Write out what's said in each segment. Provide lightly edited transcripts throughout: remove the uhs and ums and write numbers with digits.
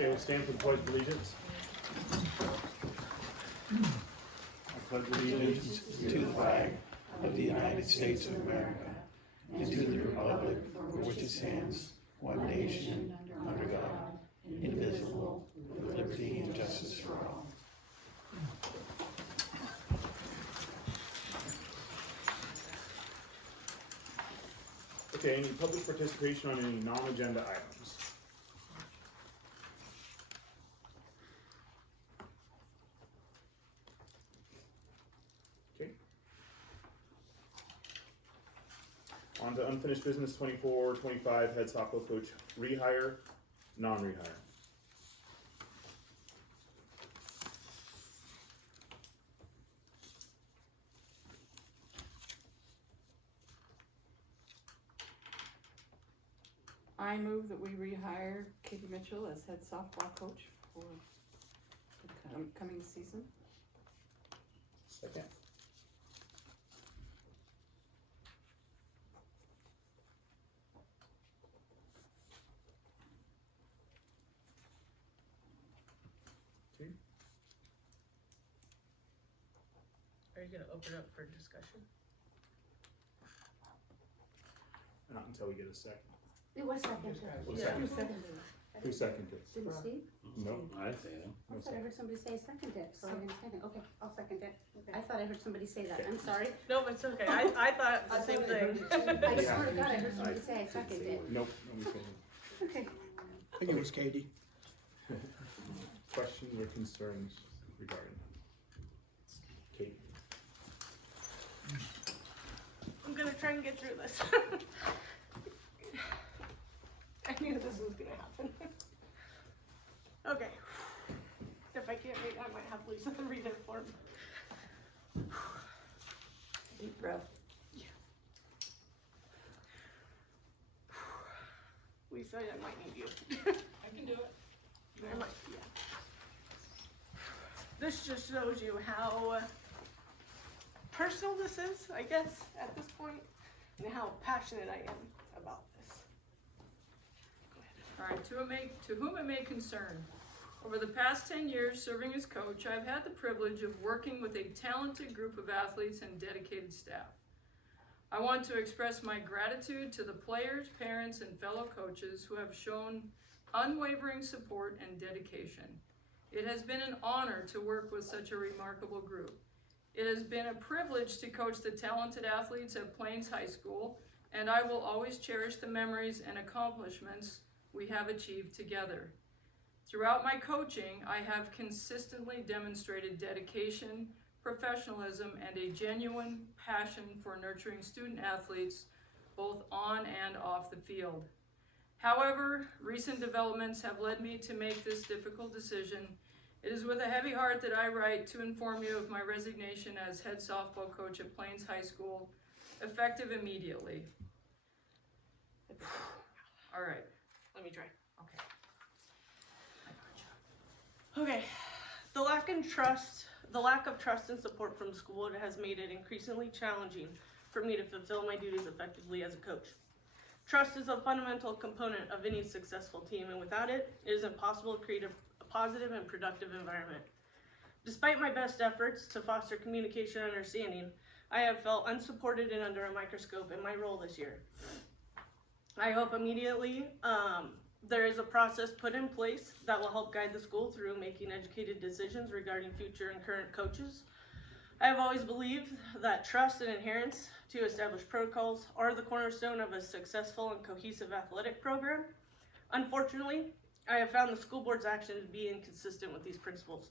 Okay, we'll stand for the pledge of allegiance. I pledge allegiance To the flag of the United States of America and to the republic for which it stands, one nation, under God, indivisible, with liberty and justice for all. Okay, any public participation on any non-agenda items? Okay. On to unfinished business 24-25 head softball coach rehire, non-rehire. I move that we rehire Katie Mitchell as head softball coach for the coming season. Second. Okay. Are you gonna open up for discussion? Not until we get a second. It was seconded. Well, Yeah. second. Who seconded it? Who seconded it? Didn't Steve? No. I say I thought I heard somebody say second it, so I didn't second. Okay, I'll second it. I thought I heard somebody say that. I'm sorry. No, it's okay, I thought the same thing. I swear to God, I heard somebody say I seconded it. Nope, nobody seconded. Okay. I think it was Katie. Questions or concerns regarding Kate? I'm gonna try and get through this. I knew this was gonna happen. Okay. If I can't read, I might have Lisa read it for me. Deep breath. Lisa, I might need you. I can do it. I might, yeah. This just shows you how personal this is, I guess, at this point, and how passionate I am about this. Go ahead. All right, to whom it may concern, over the past 10 years serving as coach, I've had the privilege of working with a talented group of athletes and dedicated staff. I want to express my gratitude to the players, parents, and fellow coaches who have shown unwavering support and dedication. It has been an honor to work with such a remarkable group. It has been a privilege to coach the talented athletes at Plains High School, and I will always cherish the memories and accomplishments we have achieved together. Throughout my coaching, I have consistently demonstrated dedication, professionalism, and a genuine passion for nurturing student athletes, both on and off the field. However, recent developments have led me to make this difficult decision. It is with a heavy heart that I write to inform you of my resignation as head softball coach at Plains High School, effective immediately. All right. Let me try. Okay. Okay, the lack of trust and support from school has made it increasingly challenging for me to fulfill my duties effectively as a coach. Trust is a fundamental component of any successful team, and without it, it is impossible to create a positive and productive environment. Despite my best efforts to foster communication and understanding, I have felt unsupported and under a microscope in my role this year. I hope immediately there is a process put in place that will help guide the school through making educated decisions regarding future and current coaches. I have always believed that trust and adherence to established protocols are the cornerstone of a successful and cohesive athletic program. Unfortunately, I have found the school board's actions to be inconsistent with these principles.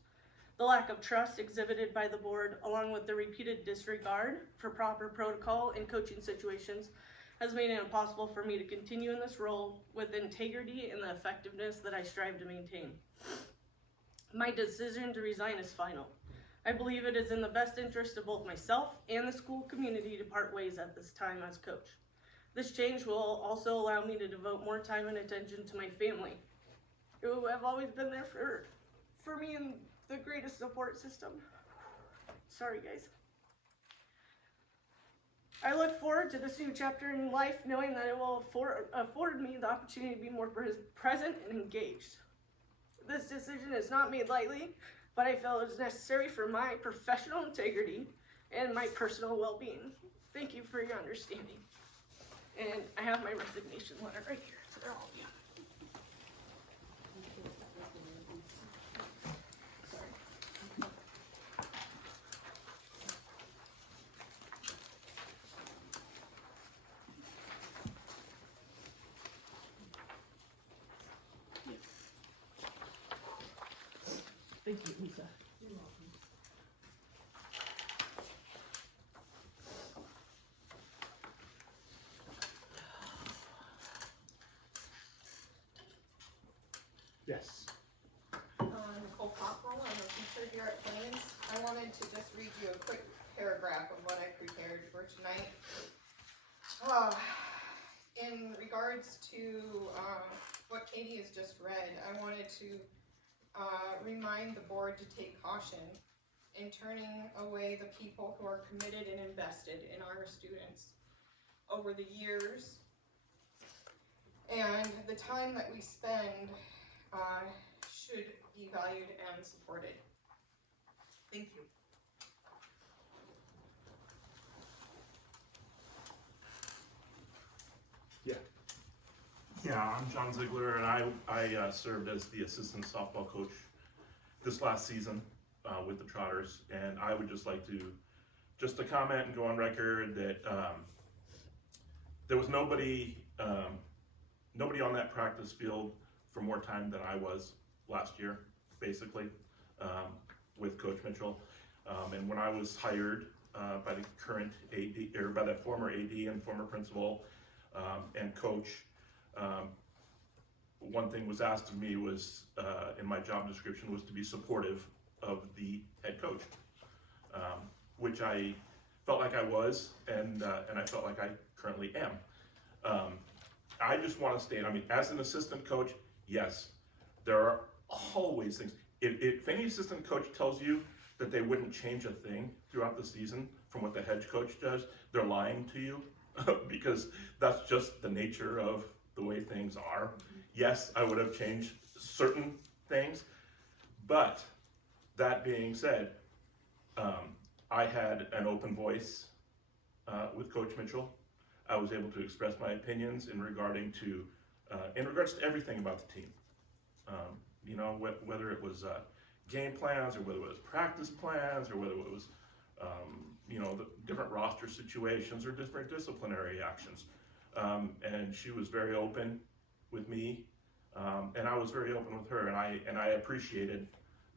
The lack of trust exhibited by the board, along with the repeated disregard for proper protocol in coaching situations, has made it impossible for me to continue in this role with integrity and the effectiveness that I strive to maintain. My decision to resign is final. I believe it is in the best interest of both myself and the school community to part ways at this time as coach. This change will also allow me to devote more time and attention to my family, who have always been there for me and the greatest support system. Sorry, guys. I look forward to this new chapter in life, knowing that it will afford me the opportunity to be more present and engaged. This decision is not made lightly, but I feel it is necessary for my professional integrity and my personal well-being. Thank you for your understanding. And I have my resignation letter right here for all of you. Sorry. Thank you, Lisa. Yes. Nicole Cockrell, I'm a teacher here at Plains. I wanted to just read you a quick paragraph of what I prepared for tonight. In regards to what Katie has just read, I wanted to remind the board to take caution in turning away the people who are committed and invested in our students over the years, and the time that we spend should be valued and supported. Thank you. Yeah, I'm John Ziegler, and I served as the assistant softball coach this last season with the Trotters, and I would just like to comment and go on record that there was nobody on that practice field for more time than I was last year, basically, with Coach Mitchell. And when I was hired by the current AD, or by the former AD and former principal and coach, one thing was asked of me was, in my job description, was to be supportive of the head coach, which I felt like I was, and I felt like I currently am. I just want to state, I mean, as an assistant coach, yes, there are always things. If any assistant coach tells you that they wouldn't change a thing throughout the season from what the head coach does, they're lying to you because that's just the nature of the way things are. Yes, I would have changed certain things, but that being said, I had an open voice with Coach Mitchell. I was able to express my opinions in regards to everything about the team. You know, whether it was game plans, or whether it was practice plans, or whether it was you know, the different roster situations or different disciplinary actions. And she was very open with me, and I was very open with her, and I appreciated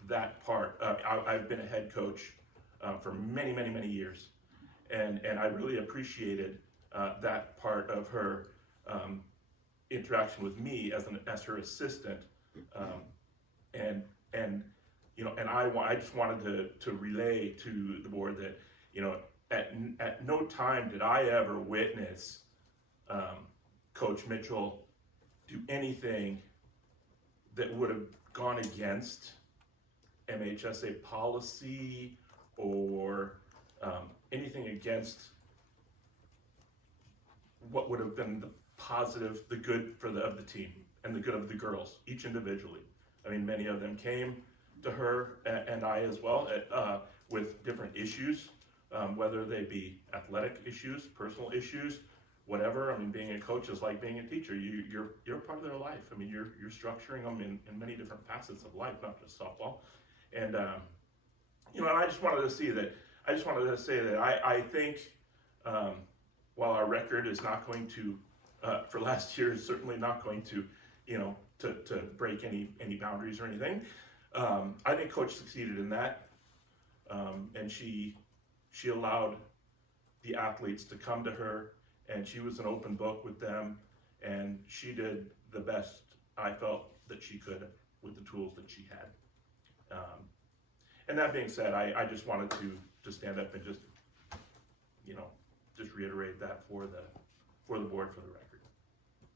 that part. I've been a head coach for many years, and I really appreciated that part of her interaction with me as her assistant, and you know, and I just wanted to relay to the board that, you know, at no time did I ever witness Coach Mitchell do anything that would have gone against MHSA policy or anything against what would have been the positive, the good of the team and the good of the girls, each individually. I mean, many of them came to her and I as well with different issues, whether they be athletic issues, personal issues, whatever. I mean, being a coach is like being a teacher. You're part of their life. I mean, you're structuring them in many different facets of life, not just softball. And you know, and I just wanted to say that I think while our record is not going to, for last year, is certainly not going to, you know, to break any boundaries or anything. I think Coach succeeded in that, and she allowed the athletes to come to her, and she was an open book with them, and she did the best I felt that she could with the tools that she had. And that being said, I just wanted to stand up and just, you know, just reiterate that for the board, for the record.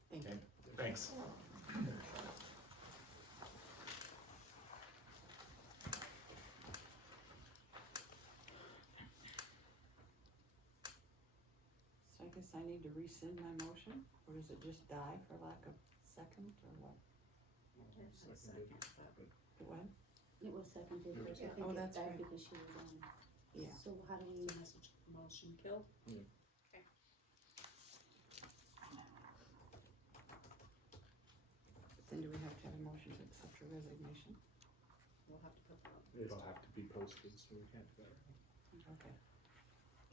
Thank you. Okay? Thanks. So I guess I need to rescind my motion, or does it just die for lack of second, or what? What? It was seconded, but I think Oh, it's that's bad right. because she was on. Yeah. So how do we? Motion killed. Then do we have to have a motion to accept her resignation? We'll have to put that. It'll have to be posted, so we can't do that right now. Okay.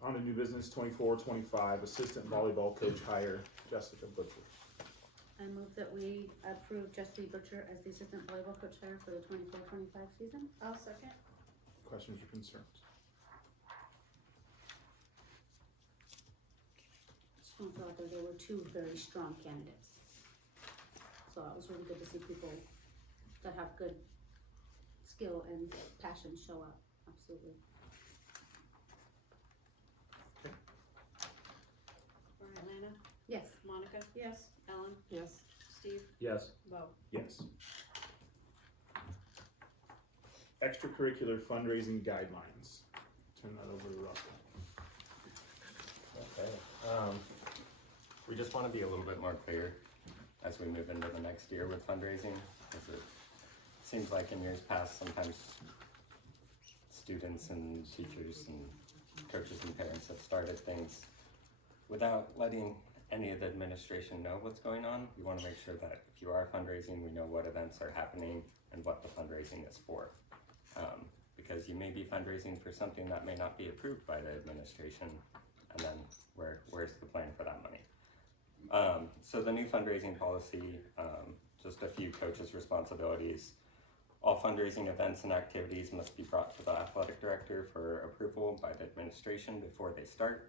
On to new business 24-25, assistant volleyball coach hire, Jessica Butcher. I move that we approve Jesse Butcher as the assistant volleyball coach hire for the 24-25 season. I'll second. Questions or concerns? Just want to feel like there were two very strong candidates. So it was really good to see people that have good skill and passion show up, absolutely. All right, Lana, Yes. Monica, Yes. Ellen, Yes. Steve, Yes. Bo. Yes. Extracurricular fundraising guidelines. Turn that over to Russell. Okay, we just wanna be a little bit more clear as we move into the next year with fundraising, because it seems like in years past, sometimes students and teachers and coaches and parents have started things without letting any of the administration know what's going on. We wanna make sure that if you are fundraising, we know what events are happening and what the fundraising is for. Because you may be fundraising for something that may not be approved by the administration, and then where's the plan for that money? So the new fundraising policy, just a few coaches' responsibilities. All fundraising events and activities must be brought to the athletic director for approval by the administration before they start.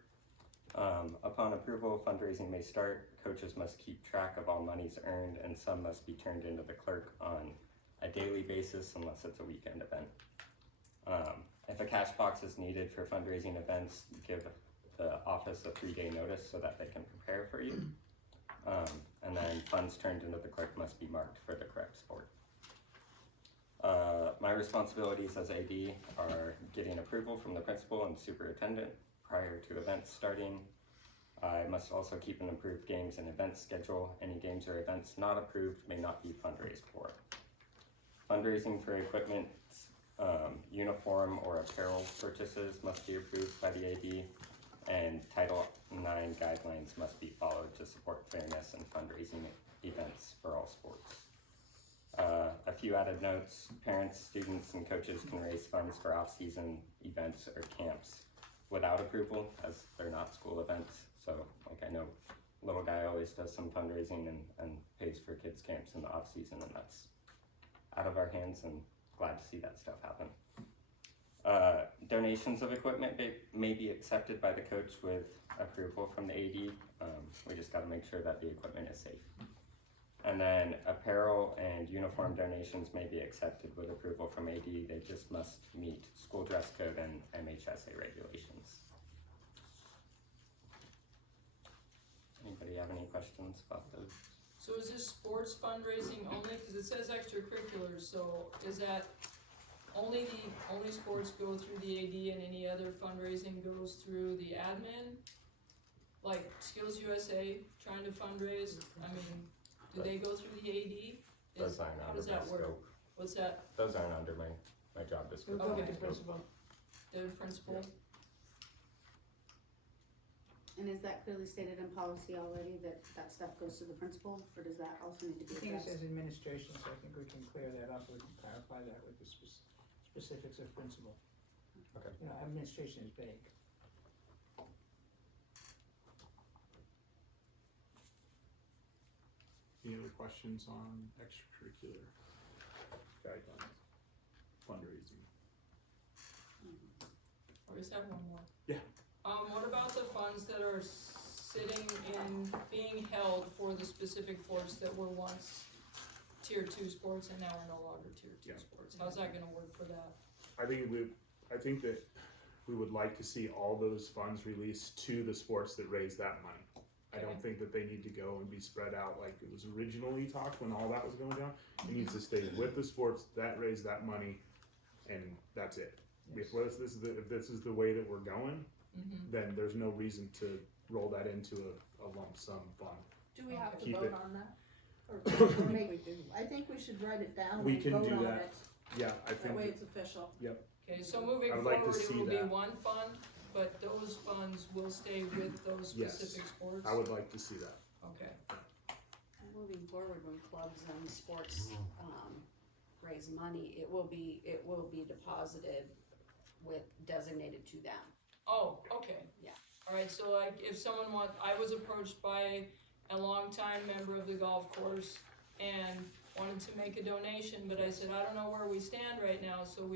Upon approval, fundraising may start. Coaches must keep track of all monies earned, and some must be turned into the clerk on a daily basis unless it's a weekend event. If a cash box is needed for fundraising events, give the office a 3-day notice so that they can prepare for you. And then funds turned into the clerk must be marked for the correct sport. My responsibilities as AD are getting approval from the principal and superintendent prior to events starting. I must also keep an approved games and events schedule. Any games or events not approved may not be fundraised for. Fundraising for equipment, uniform or apparel purchases must be approved by the AD, and Title IX guidelines must be followed to support fairness and fundraising events for all sports. A few added notes: parents, students, and coaches can raise funds for off-season events or camps without approval, as they're not school events. So, like, I know Little Guy always does some fundraising and pays for kids' camps in the off-season, and that's out of our hands, and glad to see that stuff happen. Donations of equipment may be accepted by the coach with approval from the AD. We just gotta make sure that the equipment is safe. And then apparel and uniform donations may be accepted with approval from AD. They just must meet school dress code and MHSA regulations. Anybody have any questions about those? So is this sports fundraising only, cause it says extracurriculars, so is that only sports go through the AD and any other fundraising goes through the admin? Like Skills USA trying to fundraise, I mean, do they go through the AD? Those aren't How under does my that work? scope. What's that, Those aren't under my job description. Okay. My scope. the principal? And is that clearly stated in policy already that that stuff goes to the principal, or does that also need to I be think it addressed? says administration, so I think we can clear that up, we can clarify that with the specifics of principal. Okay. You know, administration is vague. Any other questions on extracurricular guidelines, fundraising? Or just have one more? Yeah. What about the funds that are sitting in, being held for the specific sports that were once tier 2 sports and now are no longer tier 2 Yeah. sports? How's that gonna work for that? I think that we would like to see all those funds released to the sports that raise that money. I don't think that they need to go and be spread out like it was originally talked when all that was going down. It needs to stay with the sports that raise that money, and that's it. If this is the way that we're going, Mm-hmm. then there's no reason to roll that into a lump sum fund. Do we have to Keep vote it. on that? Or make, I think we should write it down We and can vote do on that. it. Yeah, I That think, way it's official. Okay, so moving I would like to forward, it see will be that. one fund, but those funds will stay with those Yes. specific sports? I would like to see that. Okay, Moving forward, when clubs and sports, raise money, it will be deposited with, designated to them. oh, okay. Yeah. Alright, so like, if someone I was approached by a longtime member of the golf course and wanted to make a donation, but I said, I don't know where we stand right now, so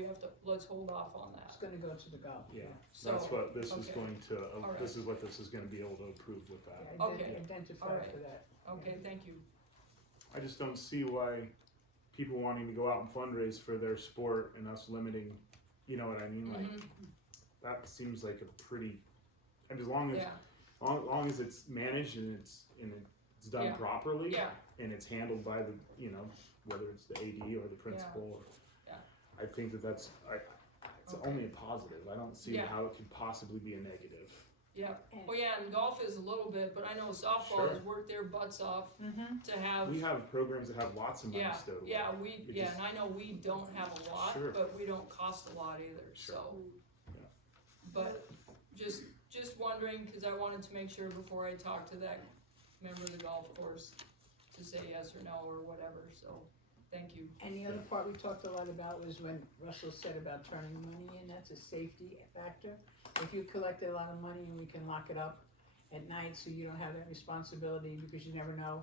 let's hold off on It's that. gonna go to the golf. Yeah, So, that's what this is okay. going to, All right. this is what this is gonna be able to approve with that. Yeah, Okay. Identify All right. for that. Okay, thank you. I just don't see why people wanting to go out and fundraise for their sport and us limiting, you know what I mean? Like, Mhm. that seems like a pretty, and as long as, Yeah, long as it's managed and it's done Yeah. properly. yeah, And it's handled by the, you know, whether it's the AD or the principal. Or, Yeah. I think it's Okay. only a positive. I don't see Yeah. how it could possibly be a negative. yeah. And- Well, yeah, and golf is a little bit, but I know softball Sure. has worked their butts off Mm-hmm. to have. We have programs that have lots of money Yeah, stowed away. yeah, It yeah, just- and I know we don't have a lot, Sure. but we don't cost a lot either, Sure. so. Yeah. But just wondering, cause I wanted to make sure before I talk to that member of the golf course to say yes or no or whatever, so, thank you. And the other part we talked a lot about was when Russell said about turning money in, that's a safety factor. If you collected a lot of money and we can lock it up at night so you don't have that responsibility because you never know.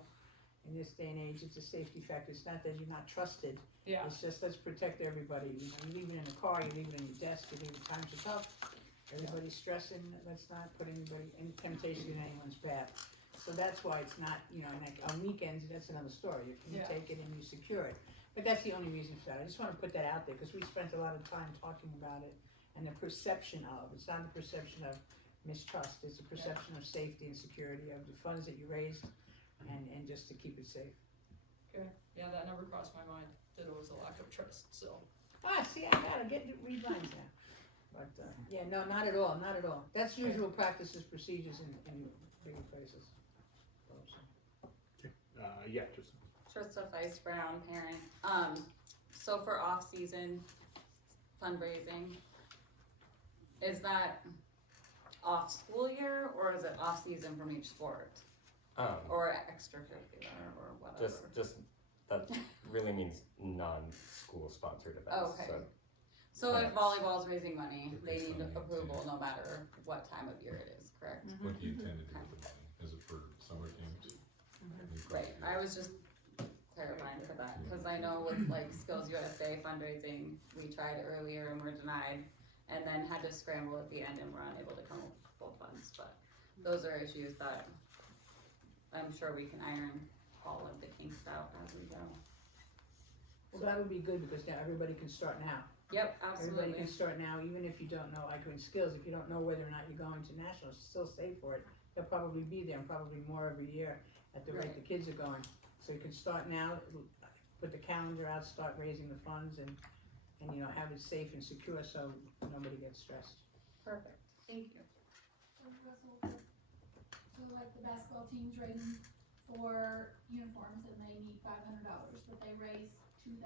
In this day and age, it's a safety factor. It's not that you're not trusted. Yeah, It's just let's protect everybody. You know, you leave it in the car, you leave it on your desk, you leave it times are tough. Everybody's stressing, let's not put anybody in temptation in anyone's path. So that's why it's not, you know, and like on weekends, that's another story. If you Yeah. take it and you secure it. But that's the only reason for that. I just wanna put that out there, cause we spent a lot of time talking about it and the perception of, it's not the perception of mistrust, it's the perception of safety and security of the funds that you raised and just to keep it safe. okay, yeah, that never crossed my mind, that it was a lack of trust, so. See, I gotta read lines now. But, yeah, no, not at all, not at all. That's usual practices, procedures in bigger places. Yeah, just Trista Feist Brown, parent. So for off-season fundraising, is that off school year or is it off-season from each sport or extracurricular or whatever? just that really means non-school sponsored events. Okay. So So if Yes. volleyball's raising money, If they it's need funding, approval yeah. no matter what time of year it is, correct? What do you intend to do with the money? Is it for summer camps? Right, I was just clarifying for that, cause I know with like Skills USA fundraising, we tried earlier and were denied, and then had to scramble at the end and were unable to come up with full funds, but those are issues that I'm sure we can iron all of the kinks out as we go. Well, that would be good because now everybody can start now. Yep, Everybody absolutely, can start now, even if you don't know, like in skills, if you don't know whether or not you're going to nationals, still save for it. They'll probably be there and probably more every year at the rate Right. the kids are going. So you can start now, put the calendar out, start raising the funds and you know, have it safe and secure so nobody gets stressed. perfect, thank you. So like the basketball team's raising for uniforms and they need $500, but they raise $2,000.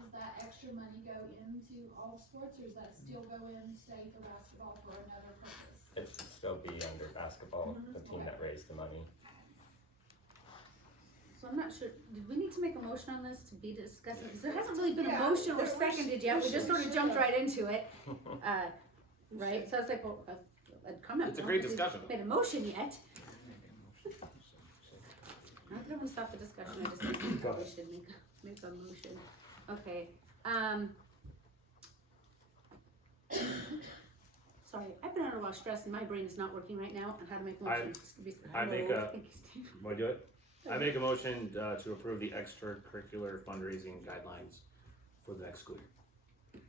Does that extra money go into all sports or does that still go in, say, for basketball for another purpose? it should still be under basketball, the team that raised the money. So I'm not sure, did we need to make a motion on this to be discussing, because there hasn't really been a Yeah, motion or there was- seconded yet, we just sort of we jumped should. right into it. Right, so I was like, well, I'd comment. It's a great discussion. Made a motion yet, not that I wanna stop the discussion, I just think we probably should make a motion. Okay, sorry, I've been under a lot of stress and my brain is not working right now on how to make motions. I make Hello, a- thank you, Steve. Want to do it? I make a motion to approve the extracurricular fundraising guidelines for the next school year.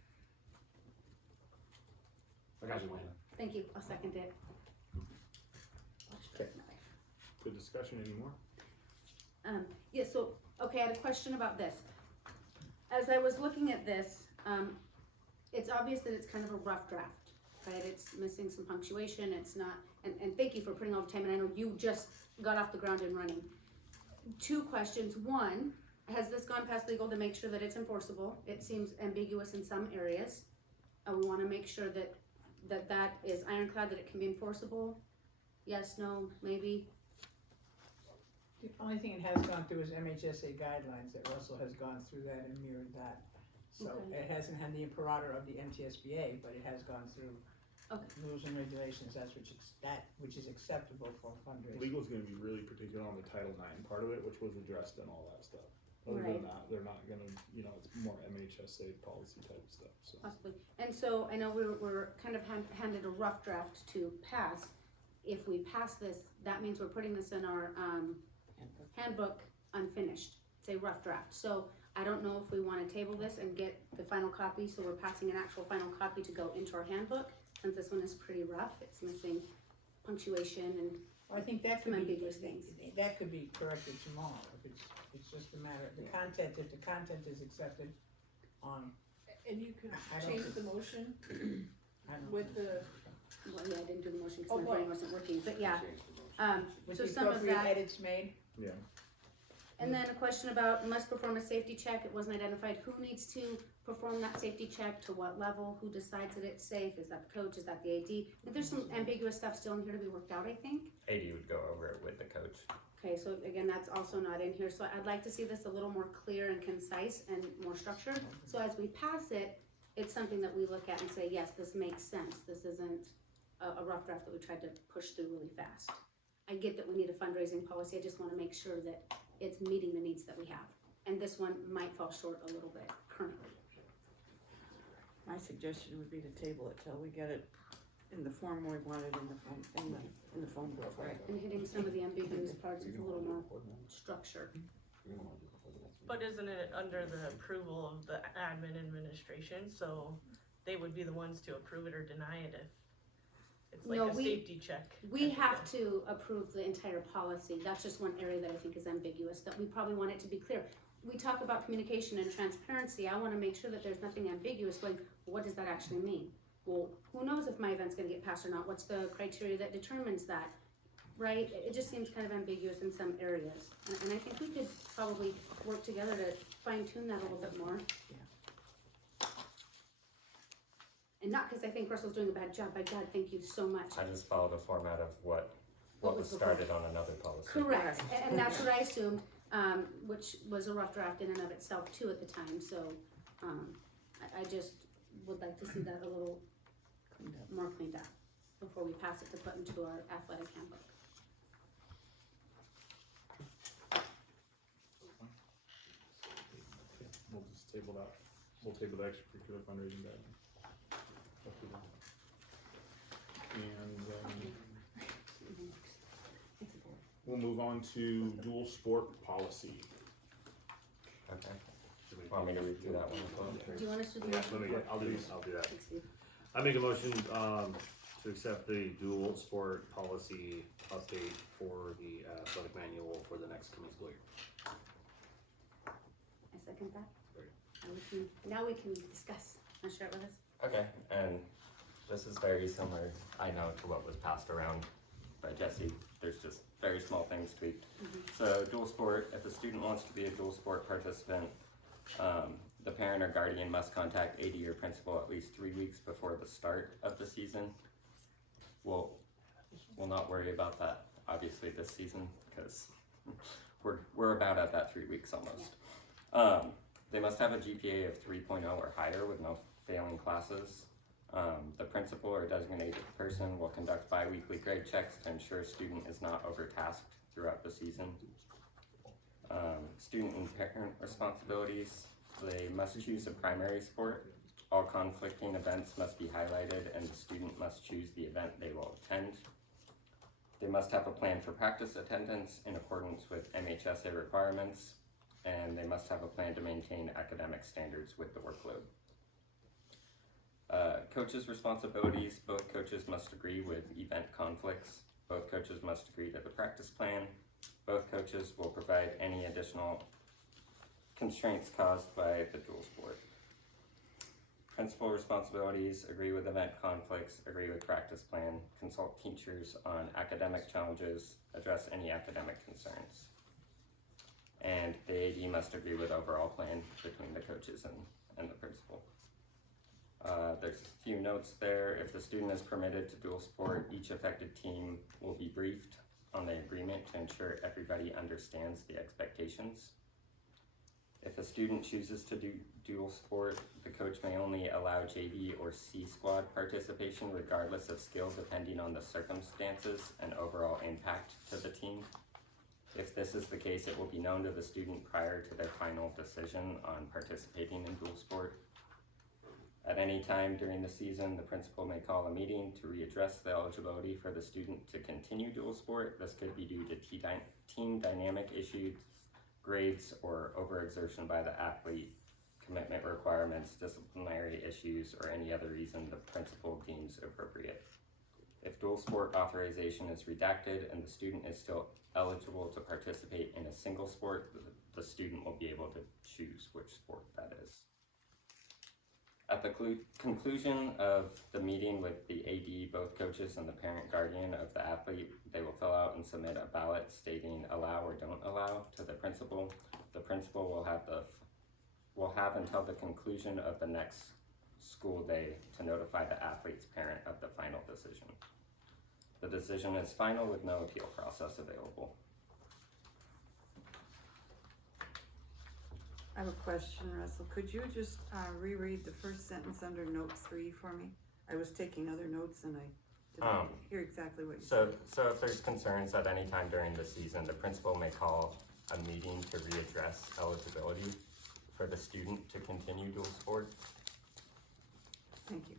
I got you, Lana. Thank you, I'll second it. good discussion anymore. Yeah, so, okay, I had a question about this. As I was looking at this, it's obvious that it's kind of a rough draft, right? It's missing some punctuation, it's not, and thank you for putting all the time, and I know you just got off the ground and running. two questions. One, has this gone past legal to make sure that it's enforceable? It seems ambiguous in some areas. We wanna make sure that that is ironclad, that it can be enforceable. Yes, no, maybe. The only thing it has gone through is MHSA guidelines, that Russell has gone through that and mirrored that. So Okay. it hasn't had the imperator of the MTSBA, but it has gone through Okay. rules and regulations, that which is acceptable for fundraising. Legal's gonna be really particular on the Title IX part of it, which was addressed in all that stuff. Other Right. than that, they're not gonna, it's more MHSA policy type stuff, so. Possibly. And so I know we're kind of handed a rough draft to pass. If we pass this, that means we're putting this in our handbook unfinished. It's a rough draft. So I don't know if we wanna table this and get the final copy, so we're passing an actual final copy to go into our handbook. Since this one is pretty rough, it's missing punctuation and Well, I think that some could be, ambiguous things. that could be corrected tomorrow, if it's just a matter, the content, if the content is accepted on, And you could I don't change think- the motion I don't know. with the, Well, yeah, I didn't do the motion Oh, because my brain boy. wasn't working, but yeah. With So the some of appropriate that. edits made, Yeah. And then a question about must perform a safety check. It wasn't identified. Who needs to perform that safety check? To what level? Who decides that it's safe? Is that the coach? Is that the AD? But there's some ambiguous stuff still in here to be worked out, I think. AD would go over it with the coach. Okay, so again, that's also not in here. So I'd like to see this a little more clear and concise and more structured. So as we pass it, it's something that we look at and say, yes, this makes sense. This isn't a rough draft that we tried to push through really fast. I get that we need a fundraising policy. I just want to make sure that it's meeting the needs that we have. And this one might fall short a little bit currently. my suggestion would be to table it till we get it in the form we wanted in the phone book, right? And hitting some of the ambiguous parts with a little more structure. But isn't it under the approval of the admin administration, so they would be the ones to approve it or deny it if it's like No, a we- safety check? We have to approve the entire policy. That's just one area that I think is ambiguous, that we probably want it to be clear. We talk about communication and transparency. I wanna make sure that there's nothing ambiguous going, what does that actually mean? Well, who knows if my event's gonna get passed or not? What's the criteria that determines that? Right? It just seems kind of ambiguous in some areas. And I think we could probably work together to fine tune that a little bit more. And not because I think Russell's doing a bad job. By God, thank you so much. I just followed the format of what What was was started on another policy. Correct, and that's what I assumed, which was a rough draft in and of itself too at the time, so, I just would like to see that a little more cleaned up before we pass it to put into our athletic handbook. We'll just table that. We'll table the extracurricular fundraising guidelines. And we'll move on to dual sport policy. Okay. Want me to read through that one as well? Do you want us to do Yeah, motion? let me, I'll do that. Thanks, Steve. I make a motion, to accept the dual sport policy update for the athletic manual for the next coming school year. I second that. Now we can discuss. Want to share it with us? Okay, and this is very similar, I know, to what was passed around by Jesse. There's just very small things tweaked. So dual sport, if a student wants to be a dual sport participant, the parent or guardian must contact AD or principal at least 3 weeks before the start of the season. We'll not worry about that, obviously, this season, because we're about at that 3 weeks almost. They must have a GPA of 3.0 or higher with no failing classes. The principal or designated person will conduct bi-weekly grade checks to ensure a student is not overtasked throughout the season. Student and parent responsibilities, they must choose a primary sport. All conflicting events must be highlighted and the student must choose the event they will attend. They must have a plan for practice attendance in accordance with MHSA requirements, and they must have a plan to maintain academic standards with the workload. Coaches' responsibilities, both coaches must agree with event conflicts. Both coaches must agree to the practice plan. Both coaches will provide any additional constraints caused by the dual sport. Principal responsibilities, agree with event conflicts, agree with practice plan, consult teachers on academic challenges, address any academic concerns. and the AD must agree with overall plan between the coaches and the principal. There's a few notes there. If the student is permitted to dual sport, each affected team will be briefed on the agreement to ensure everybody understands the expectations. If a student chooses to do dual sport, the coach may only allow JV or C squad participation regardless of skill, depending on the circumstances and overall impact to the team. If this is the case, it will be known to the student prior to their final decision on participating in dual sport. At any time during the season, the principal may call a meeting to readdress the eligibility for the student to continue dual sport. This could be due to team dynamic issues, grades, or overexertion by the athlete, commitment requirements, disciplinary issues, or any other reason the principal deems appropriate. If dual sport authorization is redacted and the student is still eligible to participate in a single sport, the student will be able to choose which sport that is. At the conclusion of the meeting with the AD, both coaches, and the parent guardian of the athlete, they will fill out and submit a ballot stating allow or don't allow to the principal. The principal will have until the conclusion of the next school day to notify the athlete's parent of the final decision. The decision is final with no appeal process available. I have a question, Russell. Could you just reread the first sentence under note 3 for me? I was taking other notes and I didn't hear exactly what you said. So if there's concerns at any time during the season, the principal may call a meeting to readdress eligibility for the student to continue dual sport. Thank you.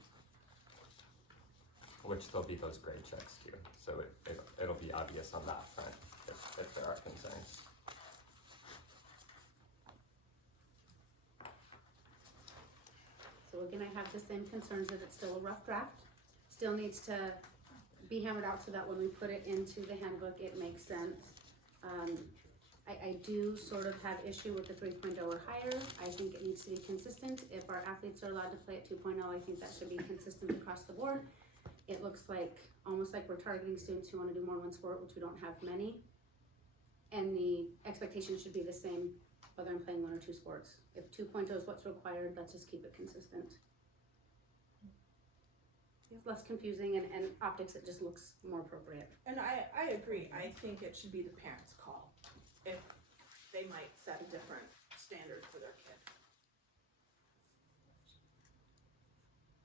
Which there'll be those grade checks too, so it'll be obvious on that front if there are concerns. So again, I have the same concerns that it's still a rough draft, still needs to be hammered out so that when we put it into the handbook, it makes sense. I do sort of have issue with the 3.0 or higher. I think it needs to be consistent. If our athletes are allowed to play at 2.0, I think that should be consistent across the board. It looks like, almost like we're targeting students who want to do more than one sport, which we don't have many. And the expectation should be the same whether I'm playing 1 or 2 sports. If 2.0 is what's required, let's just keep it consistent. It's less confusing and optics, it just looks more appropriate. And I agree. I think it should be the parents' call if they might set a different standard for their kid.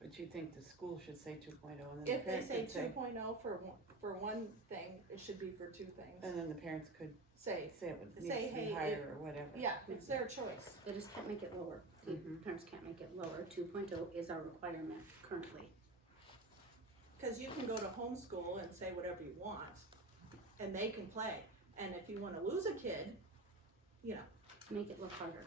But you think the school should say 2.0 and then If the they parents say could 2.0 for one thing, it should be for 2 things. and then the parents could Say, say it would need say, to be hey, higher or whatever. yeah, it's their choice. They just can't make it lower. Parents can't make it lower. 2.0 is our requirement currently. Because you can go to homeschool and say whatever you want, and they can play. And if you want to lose a kid, you know, make it look harder.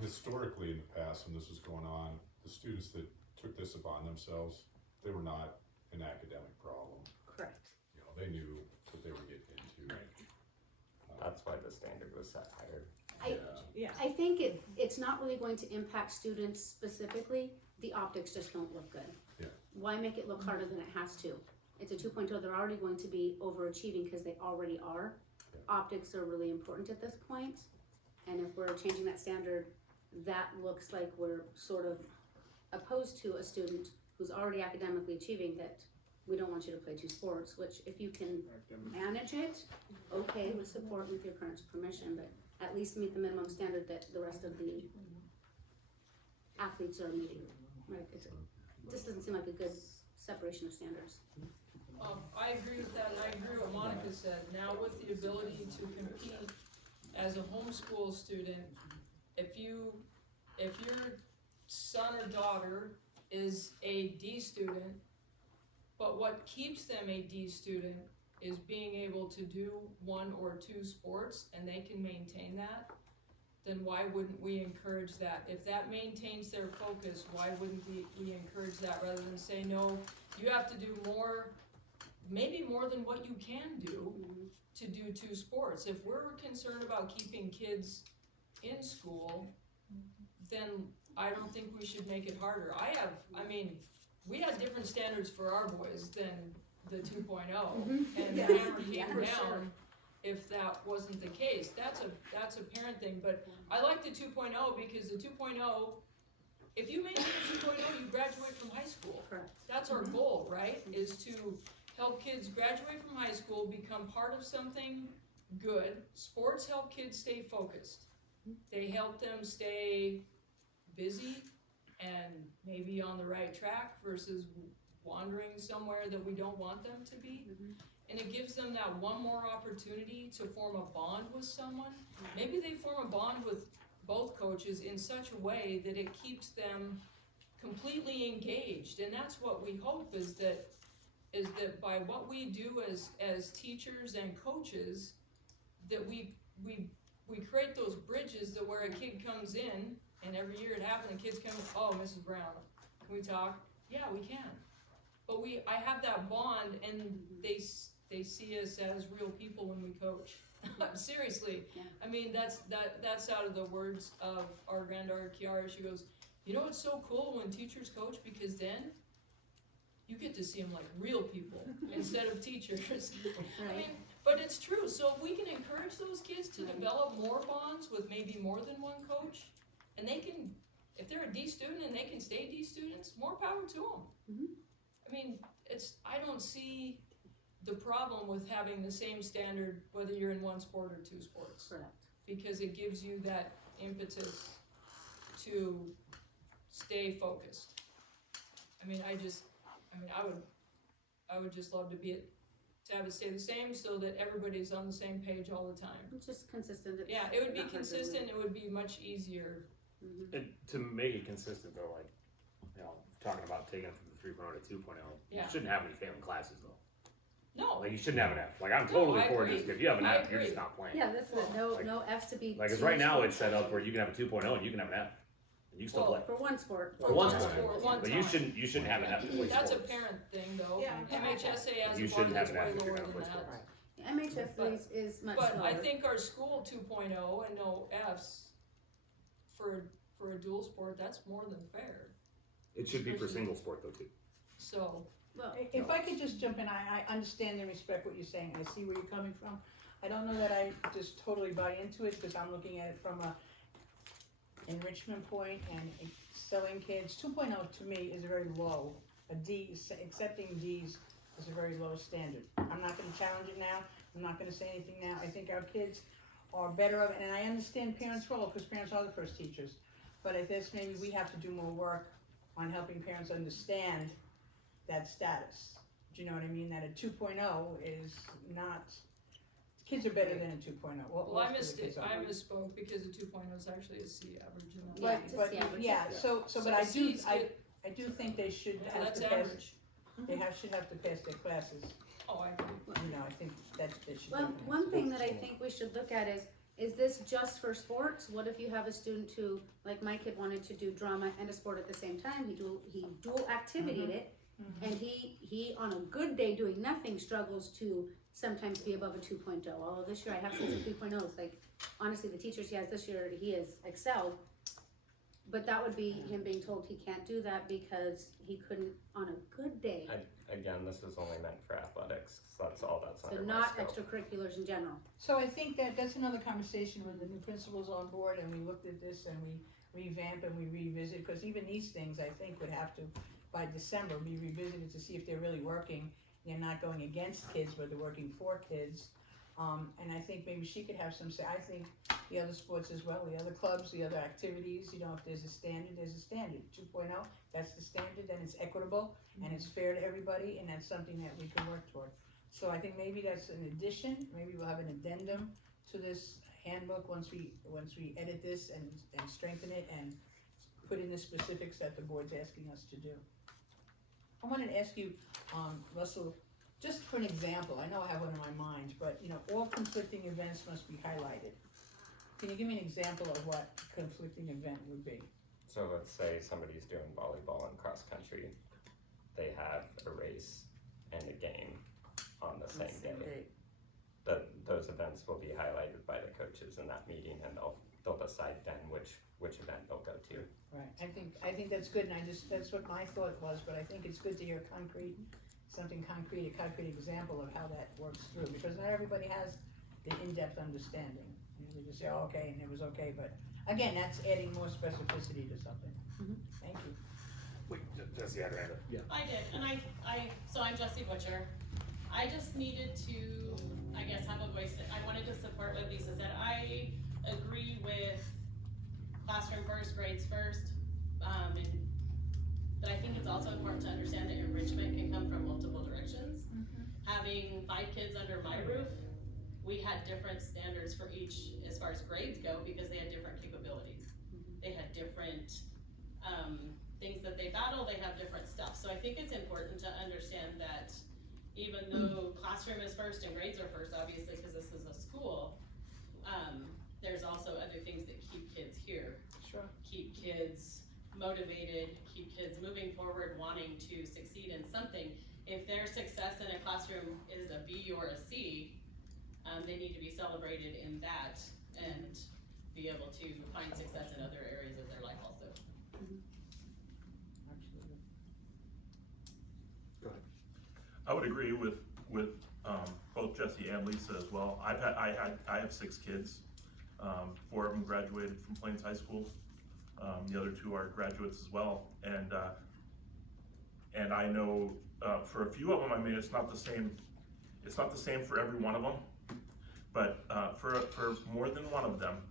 Historically, in the past, when this was going on, the students that took this upon themselves, they were not an academic problem. Correct. You know, they knew what they were getting into. That's why the standard was set higher. I think it's not really going to impact students specifically. The optics just don't look good. Yeah. Why make it look harder than it has to? It's a 2.0, they're already going to be overachieving because they already are. Optics are really important at this point. And if we're changing that standard, that looks like we're sort of opposed to a student who's already academically achieving that we don't want you to play 2 sports, which if you can manage it, okay, with support with your parents' permission, but at least meet the minimum standard that the rest of the athletes are meeting. Right? It just doesn't seem like a good separation of standards. I agree with that, and I agree with what Monica said. Now with the ability to compete as a homeschool student, if your son or daughter is a D student, but what keeps them a D student is being able to do 1 or 2 sports, and they can maintain that, then why wouldn't we encourage that? If that maintains their focus, why wouldn't we encourage that rather than say, no, you have to do more, maybe more than what you can do to do 2 sports. If we're concerned about keeping kids in school, then I don't think we should make it harder. We had different standards for our boys than the 2.0, and the hammer came down if that wasn't the case. That's a parent thing, but I like the 2.0 because the 2.0, if you maintain a 2.0, you graduate from high school. Correct. That's our goal, right? Is to help kids graduate from high school, become part of something good. Sports help kids stay focused. They help them stay busy and maybe on the right track versus wandering somewhere that we don't want them to be. And it gives them that one more opportunity to form a bond with someone. Maybe they form a bond with both coaches in such a way that it keeps them completely engaged. And that's what we hope is that by what we do as teachers and coaches, that we create those bridges that where a kid comes in, and every year it happens, the kids come, oh, Mrs. Brown, can we talk? Yeah, we can. But I have that bond, and they see us as real people when we coach. Seriously. Yeah. I mean, that's out of the words of our granddaughter Kiara. She goes, you know, it's so cool when teachers coach because then you get to see them like real people instead of teachers. I mean, but it's true. So if we can encourage those kids to develop more bonds with maybe more than one coach, and they can, if they're a D student and they can stay D students, more power to them. I mean, I don't see the problem with having the same standard whether you're in one sport or two sports. Correct. Because it gives you that impetus to stay focused. I mean, I would just love to have it stay the same so that everybody's on the same page all the time. It's just consistent. It's Yeah, it would be not hard to consistent, do. it would be much easier. And to make it consistent though, like, you know, talking about taking it from the 3.0 to 2.0, Yeah. you shouldn't have any failing classes though. No, Like, you shouldn't have an F. Like, I'm totally I for agree. this. If you have an I F, you're just agree. not playing. Yeah, that's it. No F's to be. Like, 'cause two right now sports. it's set up where you can have a 2.0 and you can have an F. And you can still Well, play. For one sport. For one sport, sport. one But you time. shouldn't have an F to play That's a sports. parent thing though. Yeah. MHSA has You a bar shouldn't have that's an way F if you're lower gonna than play that. sports. MHS is much But lower. I think our school 2.0 and no Fs for a dual sport, that's more than fair. It should be for single sport though too. So, Well, If I could just jump in, I understand and respect what you're saying, I see where you're coming from. I don't know that I just totally buy into it, because I'm looking at it from a enrichment point and selling kids. 2.0 to me is very low, a D, accepting Ds is a very low standard. I'm not gonna challenge it now, I'm not gonna say anything now, I think our kids are better of, and I understand parents' role, because parents are the first teachers. But I guess maybe we have to do more work on helping parents understand that status. Do you know what I mean? That a 2.0 is not, kids are better than a 2.0. well, I misspoke because a 2.0 is actually a C average. And Yeah, that's- it's But, the average. yeah, so, So but I do, Cs I get- do think they should Yeah, have that's to pass, average. should have to pass their classes. Oh, I agree. You know, I think that should. Well, definitely- one thing that I think we should look at is this just for sports? What if you have a student who, like my kid wanted to do drama and a sport at the same time, he dual activityed it, and he on a good day doing nothing struggles to sometimes be above a 2.0. Although this year I have seen some 3.0s, like honestly the teachers he has this year, he has excelled. But that would be him being told he can't do that because he couldn't on a good day. Again, this is only meant for athletics, so that's all that's So under my not scope. extracurriculars in general. So I think that's another conversation when the new principal's on board and we looked at this and we revamp and we revisit, because even these things I think would have to, by December, be revisited to see if they're really working. They're not going against kids, but they're working for kids. And I think maybe she could have some say. I think the other sports as well, the other clubs, the other activities, you know, if there's a standard, there's a standard. 2.0, that's the standard, then it's equitable and it's fair to everybody, and that's something that we can work toward. So I think maybe that's an addition, maybe we'll have an addendum to this handbook once we edit this and strengthen it and put in the specifics that the board's asking us to do. I wanted to ask you, Russell, just for an example, I know I have one in my mind, but you know, all conflicting events must be highlighted. Can you give me an example of what a conflicting event would be? So let's say somebody's doing volleyball and cross country. They have a race and a game on the same day. Those events will be highlighted by the coaches in that meeting, and they'll decide then which event they'll go to. Right, I think that's good, and that's what my thought was, but I think it's good to hear a concrete example of how that works through, because not everybody has the in-depth understanding. You know, they just say, oh, okay, and it was okay, but again, that's adding more specificity to something. Thank you. Wait, Jesse had her hand up. Yeah. I did, and so I'm Jessie Butcher. I just needed to, I guess, have a voice. I wanted to support what Lisa said. I agree with classroom first, grades first, but I think it's also important to understand that enrichment can come from multiple directions. Having 5 kids under my roof, we had different standards for each as far as grades go because they had different capabilities. They had different things that they battle, they have different stuff. So I think it's important to understand that even though classroom is first and grades are first, obviously, because this is a school, there's also other things that keep kids here. Sure. Keep kids motivated, keep kids moving forward, wanting to succeed in something. If their success in a classroom is a B or a C, they need to be celebrated in that and be able to find success in other areas of their life also. Absolutely. Go ahead. I would agree with both Jesse and Lisa as well. I have 6 kids. 4 of them graduated from Plains High School. The other 2 are graduates as well. And I know for a few of them, I mean, it's not the same. It's not the same for every one of them. But for more than one of them,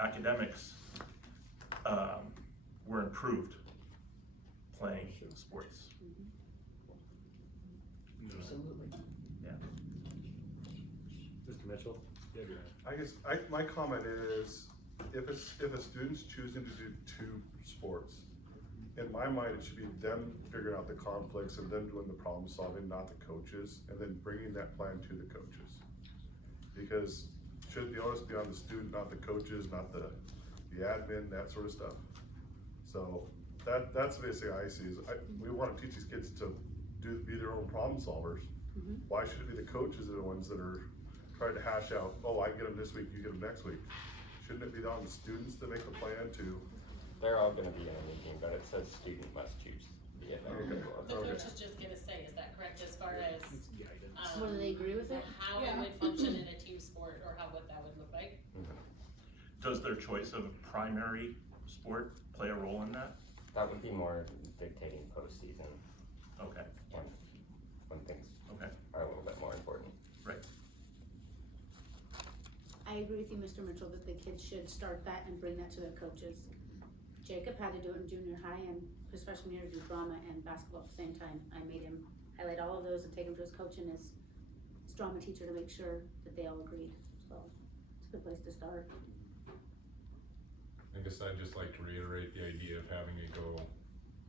academics were improved playing sports. Absolutely. Yeah. Mr. Mitchell? Yeah, go ahead. I guess my comment is, if a student's choosing to do 2 sports, in my mind, it should be them figuring out the conflicts and them doing the problem solving, not the coaches, and then bringing that plan to the coaches. Because should the onus be on the student, not the coaches, not the admin, that sort of stuff. So that's the biggest thing I see is we want to teach these kids to be their own problem solvers. Why should it be the coaches that are the ones that are trying to hash out, oh, I get them this week, you get them next week? Shouldn't it be on the students to make the plan to? They're all gonna be in a meeting, but it says student must choose to be in there. The coach is just gonna say, is that correct, as far as Whether they agree with it? how it would function in a team sport or what that would look like? Does their choice of primary sport play a role in that? That would be more dictating postseason. Okay. When things are a little bit more important. Right. I agree with you, Mr. Mitchell, that the kids should start that and bring that to their coaches. Jacob had to do it in junior high and his freshman year do drama and basketball at the same time. I made him highlight all of those and take him to his coach and his drama teacher to make sure that they all agreed. So it's a good place to start. I guess I'd just like to reiterate the idea of having it go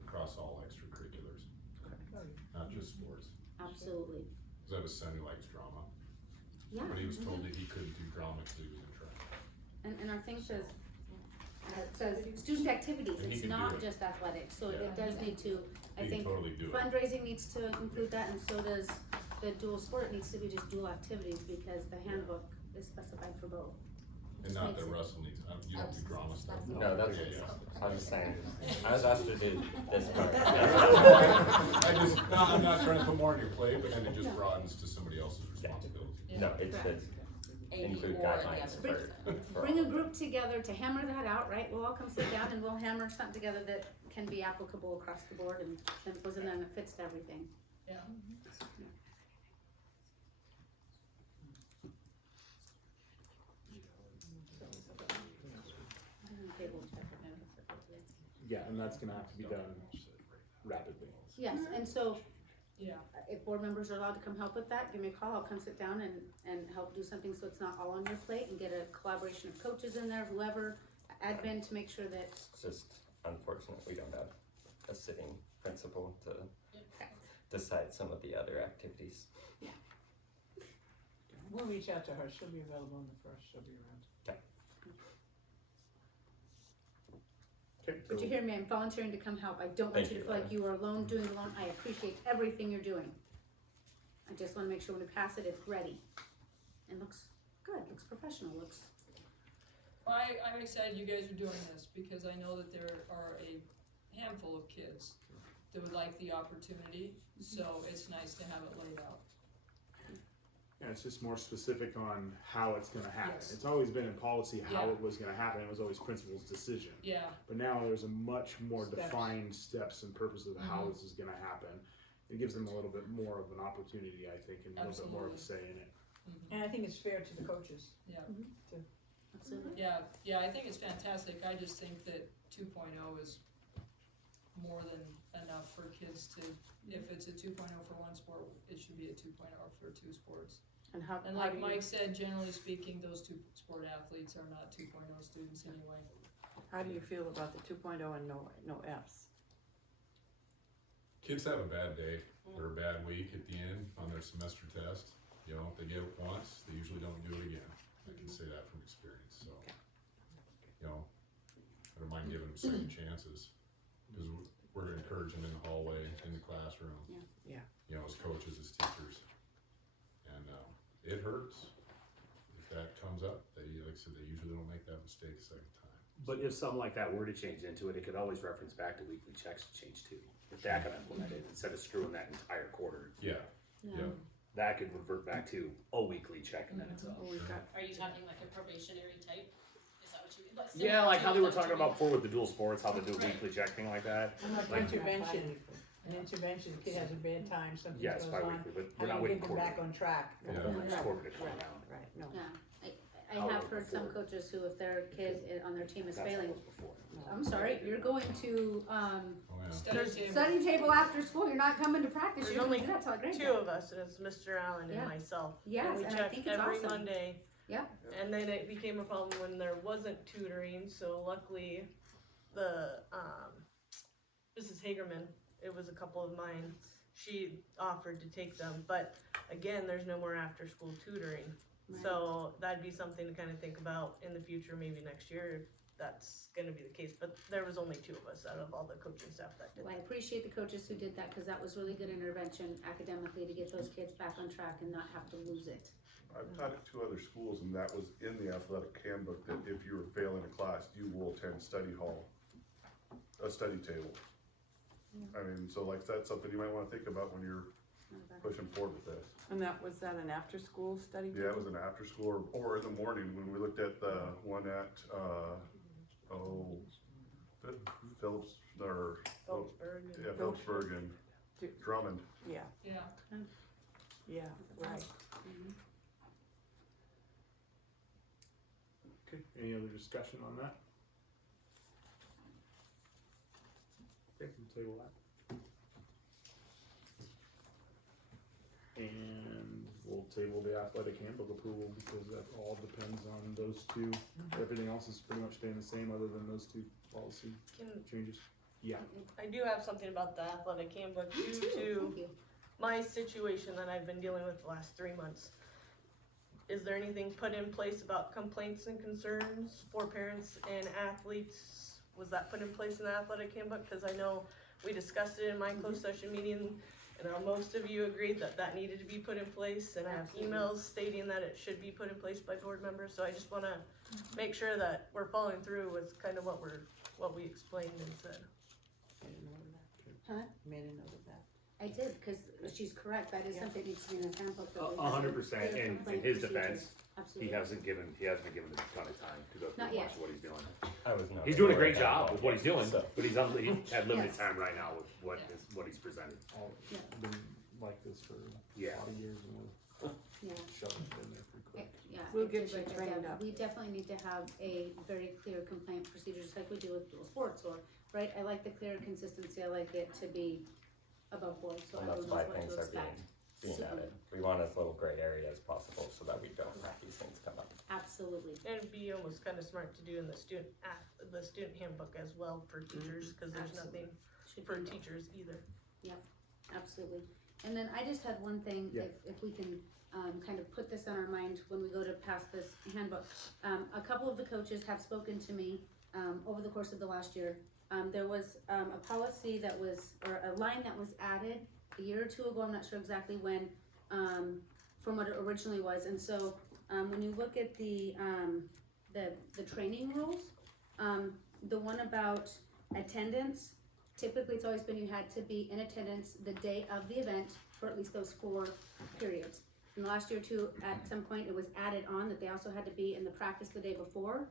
across all extracurriculars, not just sports. Absolutely. Cause I have a son who likes drama. Yeah. But he was told that he couldn't do drama because he was in track. And our thing says, it says student activities, And he it's can do not it. just athletics, so Yeah. it does need to, I He can think totally do it. fundraising needs to include that, and so does the dual sport needs to be just dual activities, because the handbook is specified for both. And not that Russell needs, you don't do drama stuff. No, that's, I was just saying, I was asked to do this part. I'm not trying to put more on your plate, but then it just broadens to somebody else's responsibility. No, it should include guidelines for Bring all a of group together to hammer that out, right? We'll all come sit down and we'll hammer something together that can be applicable across the board and it goes in there and it fits to everything. Yeah. Yeah, and that's gonna have to be done rapidly. Yes, and so Yeah. if board members are allowed to come help with that, give me a call, I'll come sit down and help do something so it's not all on your plate and get a collaboration of coaches in there, whoever, admin, to make sure that. It's just unfortunate we don't have a sitting principal to decide some of the other activities. We'll reach out to her, she'll be available on the 1st, she'll be around. Okay, But you hear me, I'm volunteering to come help, I don't want Thank you to you, feel like you are alone, doing it alone, I appreciate everything you're doing. I just wanna make sure when we pass it, it's ready, and looks good, looks professional, looks. I'm excited you guys are doing this because I know that there are a handful of kids that would like the opportunity, so it's nice to have it laid out. And it's just more specific on how it's gonna happen. Yes. It's always been in policy how Yeah. it was gonna happen, it was always principal's decision. Yeah, But now there's a much more Steps. defined steps and purposes of how Mhm. this is gonna happen. It gives them a little bit more of an opportunity, I think, and a little bit more of a say in it. And I think it's fair to the coaches. yeah. Absolutely. Yeah, I think it's fantastic, I just think that 2.0 is more than enough for kids to, if it's a 2.0 for one sport, it should be a 2.0 for two sports. And how, And how like do you, Mike said, generally speaking, those two sport athletes are not 2.0 students anyway. how do you feel about the 2.0 and no Fs? Kids have a bad day or a bad week at the end on their semester test. You know, if they get it once, they usually don't do it again. I can say that from experience, so. You know, I don't mind giving them second chances, because we're gonna encourage them in the hallway, in the classroom. Yeah. You know, as coaches, as teachers. And, it hurts. If that comes up, they, like I said, they usually don't make that mistake a second time. But if something like that were to change into it, it could always reference back to weekly checks to change too. If that got implemented, instead of screwing that entire quarter, Yeah, yeah. that could revert back to a weekly check and then it's up. Well, we've got, Are you talking like a probationary type? Is that what you mean? Like Yeah, like how they were similar talking to about before with the dual sports, how they do a weekly check, thing like that. Like intervention, an intervention, the kid has a bad time, something Yes, goes on. bi-weekly, but we're How not do you waiting get them back quarterly. on track? Yeah. It's quarterly to come right, down. right, no. Yeah, I How have it heard some before. coaches who, if their kid on their team is That's how it failing, was before. I'm sorry, you're going to, Oh, yeah. Study table. study table after school, you're not coming to practice, There's you're gonna only do that till grade. two of us, and it's Mr. Allen Yeah. and myself. Yes, and we and I check think it's every awesome. Monday. Yep. And then it became a problem when there wasn't tutoring, so luckily the Mrs. Hagerman, it was a couple of mine, she offered to take them, but again, there's no more after school tutoring. Right. So that'd be something to kind of think about in the future, maybe next year, if that's gonna be the case, but there was only two of us out of all the coaching staff that did Well, I that. appreciate the coaches who did that, cause that was really good intervention academically to get those kids back on track and not have to lose it. I've taught at two other schools, and that was in the athletic handbook, that if you were failing a class, you will attend study hall, a study table. I mean, so like, that's something you might wanna think about when you're pushing forward with this. And was that an after-school study? Yeah, it was an after school or in the morning when we looked at the one at, Phillips, or, Phillipsburg. yeah, Phillipsburg and Drummond. Yeah, Yeah, yeah, right. Okay, any other discussion on that? Okay, we'll table that. And we'll table the athletic handbook approval because that all depends on those two. Everything else is pretty much staying the same other than those two policy Can, changes. Yeah, I do have something about the athletic handbook due to Thank you. my situation that I've been dealing with the last 3 months. Is there anything put in place about complaints and concerns for parents and athletes? Was that put in place in the athletic handbook? Cause I know we discussed it in my closed session meeting, and most of you agreed that that needed to be put in place, and I have emails stating that it should be put in place by board members, so I just wanna make sure that we're following through with kind of what we explained and said. Made a note of that. Huh? Made a note of that. I did, cause she's correct, that is Yeah. something that needs to be in the handbook. that we have 100%, clear in complaint his procedures. defense, he Absolutely. hasn't been given a ton of time to go Not through yet. much of what he's doing. I was not He's doing a aware great of that job at with all. what he's doing, So- but he had limited Yes. time right now with what Yeah. what he's presented. all Yeah. been like this for Yeah. a lot of years and we're Yeah. shoving it in there pretty quick. Yeah, We'll I get did you write that trained down. up. We definitely need to have a very clear complaint procedure, just like we do with dual sports, or, right, I like the clear consistency, I like it to be above board, so And that's everyone knows why what things to are expect. being So- added. We want as little gray area as possible so that we don't have these things come up. Absolutely. And it'd be almost kind of smart to do in the student handbook as well for teachers, cause there's Absolutely. nothing Should for be. teachers either. Absolutely. And then I just had one thing, Yeah. if we can, kind of put this on our mind when we go to pass this handbook. A couple of the coaches have spoken to me, over the course of the last year. There was, a policy that was, or a line that was added a year or two ago, I'm not sure exactly when, from what it originally was. And so, when you look at the training rules, the one about attendance, typically it's always been you had to be in attendance the day of the event for at least those 4 periods. And last year too, at some point, it was added on that they also had to be in the practice the day before,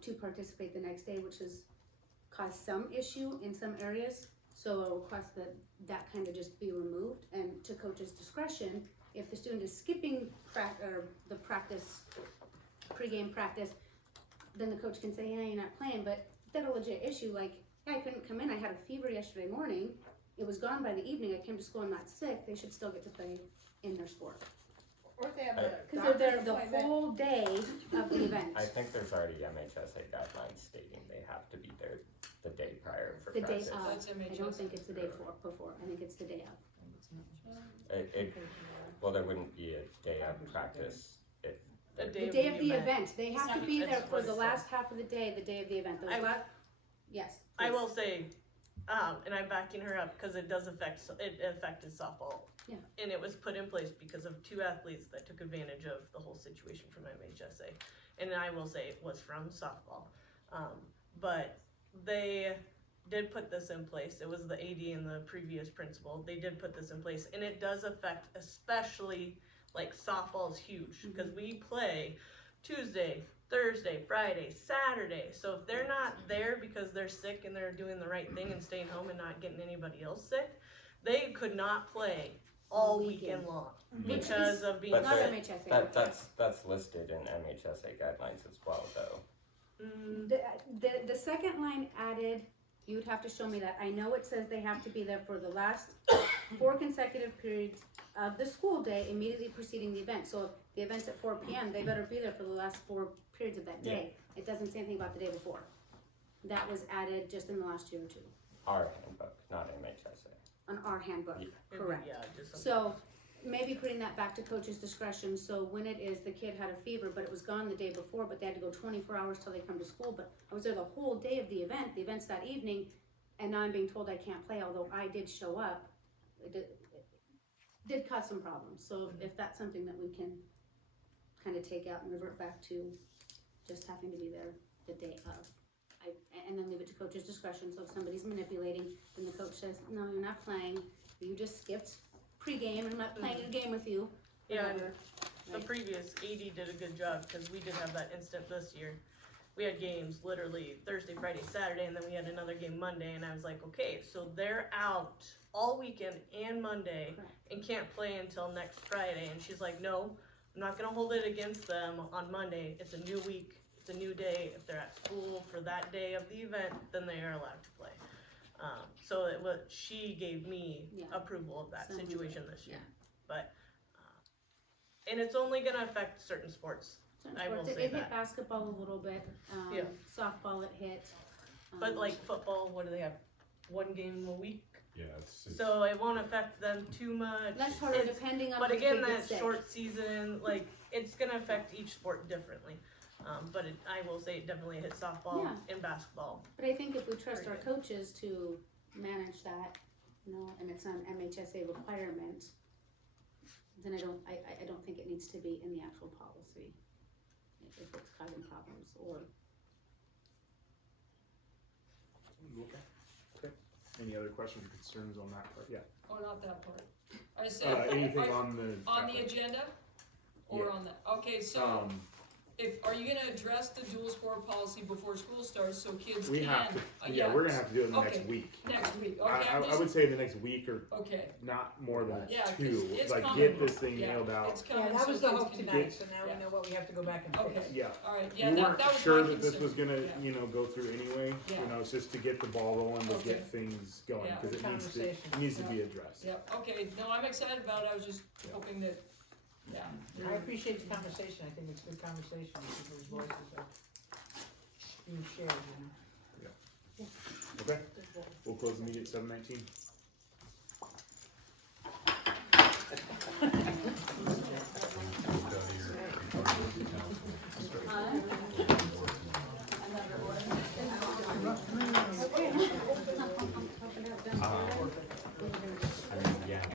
to participate the next day, which has caused some issue in some areas. So a request that that kind of just be removed, and to coach's discretion, if the student is skipping the practice, pregame practice, then the coach can say, yeah, you're not playing, but if that's a legit issue, like, yeah, I couldn't come in, I had a fever yesterday morning, it was gone by the evening, I came to school, I'm not sick, they should still get to play in their sport. Or if they have a Cause they're there doctor's the appointment. whole day of the event. I think there's already MHSA guidelines stating they have to be there the day prior for The day practice. of, That's I don't think it's the day before, I think it's the day of. Well, there wouldn't be a day of practice if. The The day of the event, they have to be there for the last half of the day of the event, those yes. I please. will say, and I'm backing her up because it affected softball. Yeah. And it was put in place because of 2 athletes that took advantage of the whole situation from MHSA. And I will say it was from softball. But they did put this in place. It was the AD and the previous principal. They did put this in place, and it does affect, especially like softball is huge because we play Tuesday, Thursday, Friday, Saturday. So if they're not there because they're sick and they're doing the right thing and staying home and not getting anybody else sick, they could not play all weekend long because of being But sick. that's listed in MHSA guidelines as well, though. The second line added, you would have to show me that, I know it says they have to be there for the last 4 consecutive periods of the school day immediately preceding the event. So if the event's at 4 p.m., they better be there for the last 4 periods of that day. It doesn't say anything about the day before. That was added just in the last year or 2. Our handbook, not MHSA. On our handbook, Yeah. correct. Yeah, just something. So maybe putting that back to coach's discretion, so when it is the kid had a fever, but it was gone the day before, but they had to go 24 hours till they come to school, but I was there the whole day of the event's that evening, and now I'm being told I can't play, although I did show up, it did cause some problems. So if that's something that we can kind of take out and revert back to just having to be there the day of. And then leave it to coach's discretion, so if somebody's manipulating, then the coach says, no, you're not playing, you just skipped pregame, and I'm not playing a game with you. Yeah, and Whatever. the previous AD did a good job because we did have that instant this year. We had games literally Thursday, Friday, Saturday, and then we had another game Monday, and I was like, okay, so they're out all weekend and Monday and can't play until next Friday. And she's like, no, I'm not gonna hold it against them on Monday. It's a new week, it's a new day. If they're at school for that day of the event, then they are allowed to play. So she gave me approval of that situation this year. But, and it's only gonna affect certain sports. I will say It hit that. basketball a little bit, Yeah. softball it hit. But like football, what do they have? 1 game a week? Yeah, it's So it won't affect them too much. Less harder It's- depending on But if the again, kid that gets sick. short season, like, it's gonna affect each sport differently. But I will say it definitely hit softball Yeah. and basketball. But I think if we trust Very our good. coaches to manage that, and it's not an MHSA requirement, then I don't think it needs to be in the actual policy. If it's causing problems, or. Okay. Any other questions or concerns on that part? Yeah. Oh, not that part. I said, Anything on the? on the agenda? Or Yeah. on the, okay, so, Um, are you gonna address the dual sport policy before school starts so kids can? we have to, yeah, we're gonna have to do it in the next Okay. week. Next week, I, okay, I, I'm I just, would say the next week or okay, not more than Yeah, 'cause 2, it's like coming. get this thing Yeah, nailed out. it's coming. Yeah, that so was the kids hope can- tonight, so now Yeah. we know what we have to go back and Okay. fix. Yeah. Alright, yeah, We that weren't was my sure that this concern. was gonna, Yeah. go through anyway, Yeah. it's just to get the ball rolling, to Okay. get things going, Yeah. cause it Conversation. needs to Yeah. be addressed. Yep, okay, no, I'm excited about it, I was just hoping that, yeah. I appreciate the conversation, I think it's good conversation, people's voices are being shared, Okay, we'll close the meeting at 7:19. out of your council.